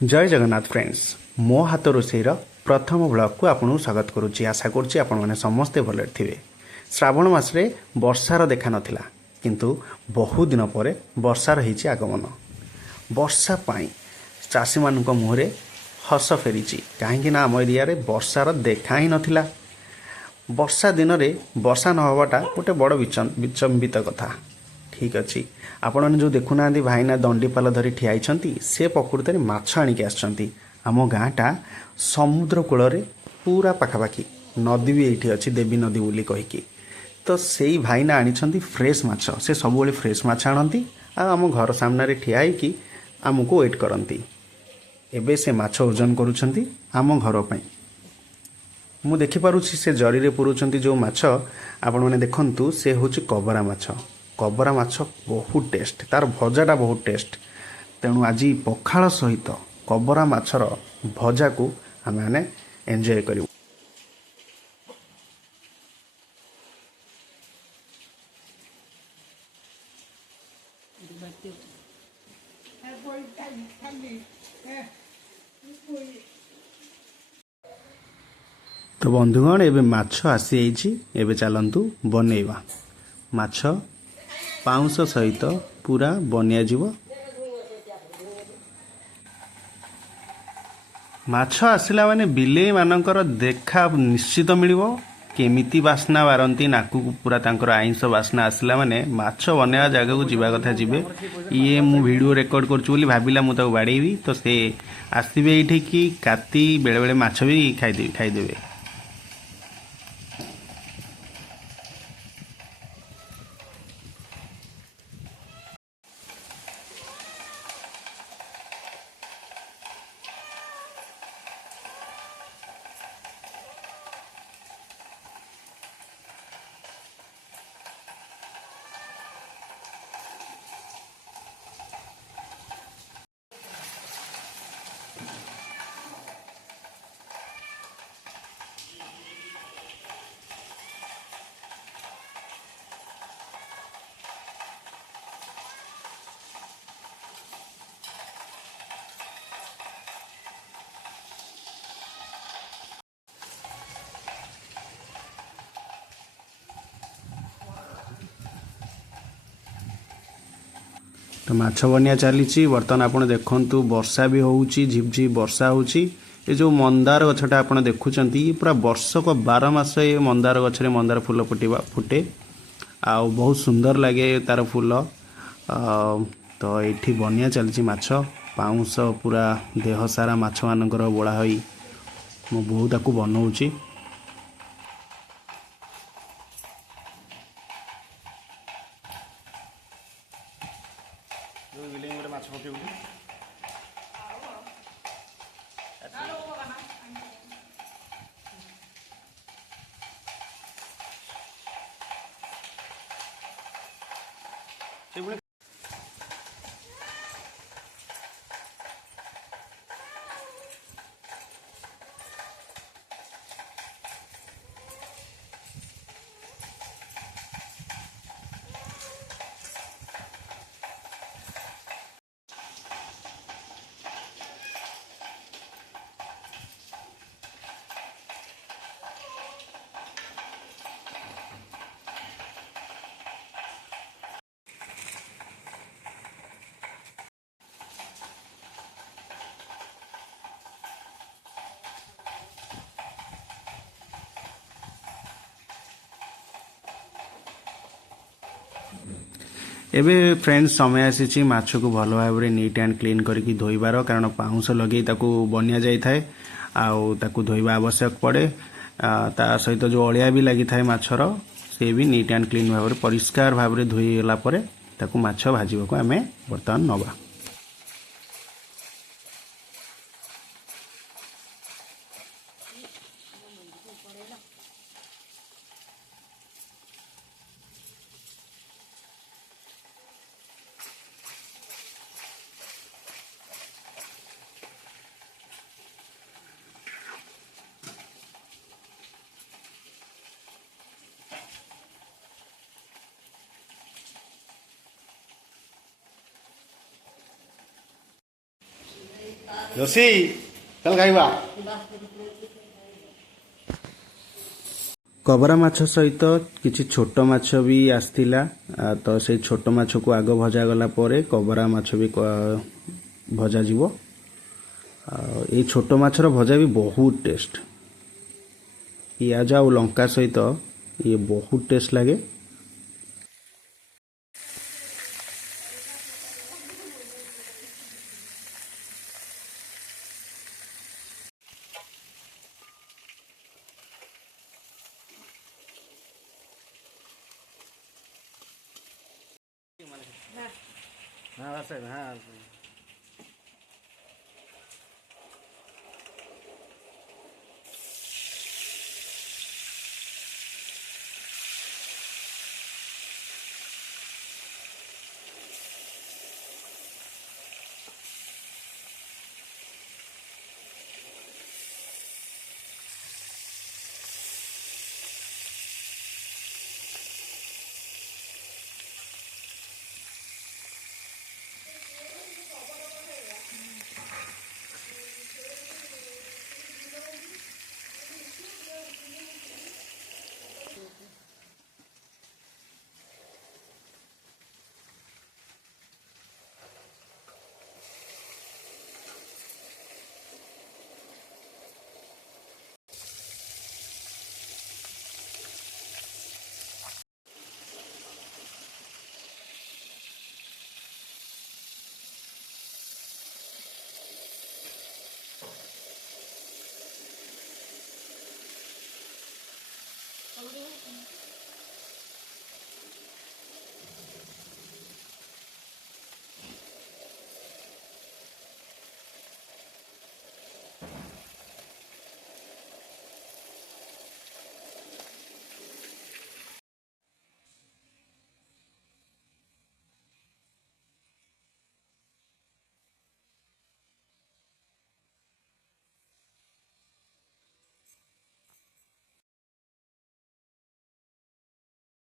जय जगन्नाथ फ्रेंड्स मो हाथ रोषेईर प्रथम ब्लॉग को आपको स्वागत करुच्ची। आशा करुच्ची आपण मैंने समस्ते भले थे। श्रावण मासरे वर्षार देखा नाला किंतु बहु दिन पर वर्षार होइछि आगमन। वर्षा पाई चाषी मानक मुहरे हस फेरी कहीं आम एरिया रे वर्षार देखा ही नथिला। वर्षा दिन रे वर्षा न हवाटा गोटे बड़ विचंबित कथा। ठीक अच्छे आपण मैंने जो देखुना भाईना दंडीपाल धरी ठियाई से प्रकृत में माछ आणिक आम गाँटा समुद्र कूल पूरा पाखापाखि नदी भी ये अच्छी देवी नदी बोली कहीकि तो से भाईना आनी फ्रेश माछ से सब फ्रेश माछ आणती आम घर सामने ठियाई आमको वेट करती। एबे से माछ ओजन करुछंती आम घर पाई। मु देखिपारुछि से जरी रे पुरुछंती जो माछ आपण मैंने देखंतु से होछि कबरा माछ। कबरा माछ बहुत टेस्ट, तार भजाटा बहुत टेस्ट। तेणु आज पखाल सहित कबरा माछर भजा को आम मैंने एंजॉय करूँ। तो बंधुगण एबे माछ आसी जाइछि, एबे चलंतु बनैबा। माछ पाउंस सहित पूरा बनिया जीव। माछ आसिला माने बिलेई मानकर देखा निश्चित मिलिबो। केमिति बास्ना बारंती नाकू पूरा तांकर आइंस बास्ना आसिला माने माछ बनैबा जगह को जीवा कथा जीवे। ये मु वीडियो रेकॉर्ड करछु बोली भाबिला मु ताको बाडैबी तो से आसीबे एठी कि काती बेले बेले माछ भी खाइदेबे। तो माछ बनिया चली बर्तमान आप देखु वर्षा भी होउची, झिपझिप वर्षा होउची। ये जो मंदार गछटा आप देखुं पूरा वर्षक 12 मास ये मंदार गछरे मंदार फूल फुटे आ बहुत सुंदर लगे तार फूल। तो ये बनिया चली माछ पाउंस पूरा देह सारा माछ मानकर बोड़ा होई मो बहुत ताकू बनाऊँगी। एबे फ्रेंड्स समय आसी माछ को भल भाव में नीट एंड क्लीन करके धोइबार, कारण पाउंस लगे ताकू बनिया जाई थाए आउ ताकू धोइबा आवश्यक पड़े। ता सहित जो अलिया भी लगी थाए माछर से भी नीट एंड क्लीन भाव में परिष्कार भाव में धोईला परे ताकू माछ भाजिबा को आमे वर्तमान नबा। जोशी चल खाइबा। कबरा माछ सहित किछि छोट माछ भी आसथिला। तो से छोट माछ को आग भजा गला परे कबरा माछ भी भजा जीवो। ये छोट माछर भजा भी बहुत टेस्ट। पियाज आ लंका सहित ये बहुत टेस्ट लगे। हाँ बस हाँ